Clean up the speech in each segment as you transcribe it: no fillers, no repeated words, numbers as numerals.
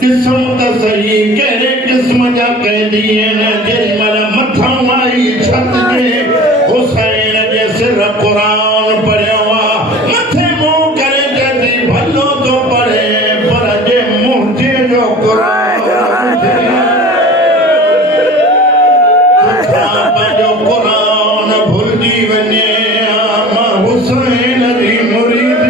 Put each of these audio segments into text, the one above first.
किस्म त सही कहिड़े क़िस्म जा कैदी आहिनि जेॾीमहिल मथां आई छत ते हुसैन जे सिर क़ुर पढ़ियो आहे मथे मुंहुं करे चएती भलो थो पढ़े पर जे मुंहिंजे जो क़ुर पंहिंजो क़ुर भुलिजी वञे मां हुसैन जी मुरीद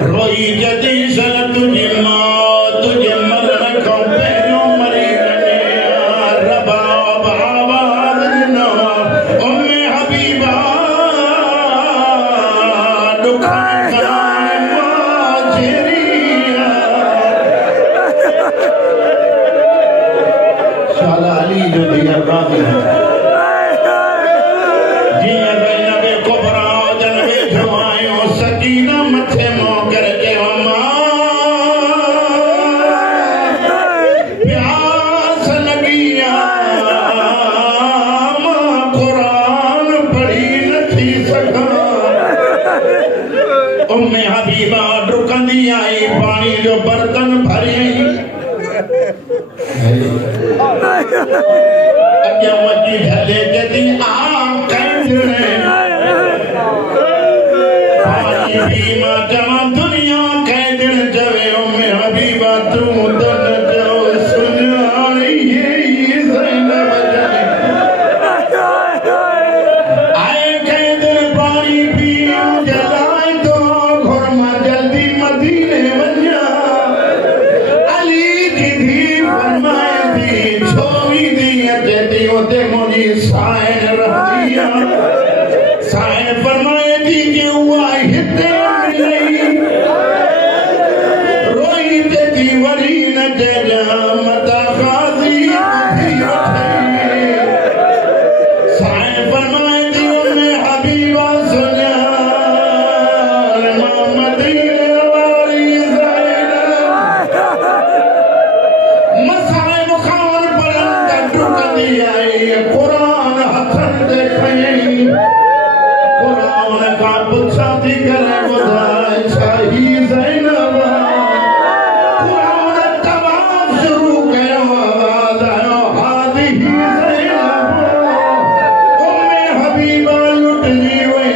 रोई जदी सन तुझी मां तुझे मरण खां पहिरियों मरी वञे रबाब आवाज़ ॾिनो उम्मे हबीबा ॾुखण कराए मां जेरी शाला अली जो दिया राज़ी उम्मे हबीबा डुकंदी आई पानी जो बर्तन भरी अॻियां वधी झले जदी आम कंदड़े पानी पी मां चवां दुनिया कंदड़ चवे उम्मे हबीबा तूं दन जो सुञाणी ज़ैनब आए कंदड़ पानी पी जलाए तो जल्दी मदीने वञा अली जी धी फरमाए थी छोवी दी अचे उते मुंहिंजी साइन रहंदी आहे साइन फरमाए थी कि उहा हिते मिलई रोई थी वरी न चइजां मता ग़ाज़ी थी वठई साइन फरमाए थी उम्मे हबीबा सुञाण मां मदीने वारी ज़ैनब मसाए मुखान बुलंद डुकंदी आई क़ुरान हथनि ते खयई क़ुरान खां पुछां थी करे ॿुधाए छा ही ज़ैनब क़ुरान तमामु शुरू कयो आवाज़ आयो हाज़िही ज़ैनब उम्मे हबीबा लुटिजी वई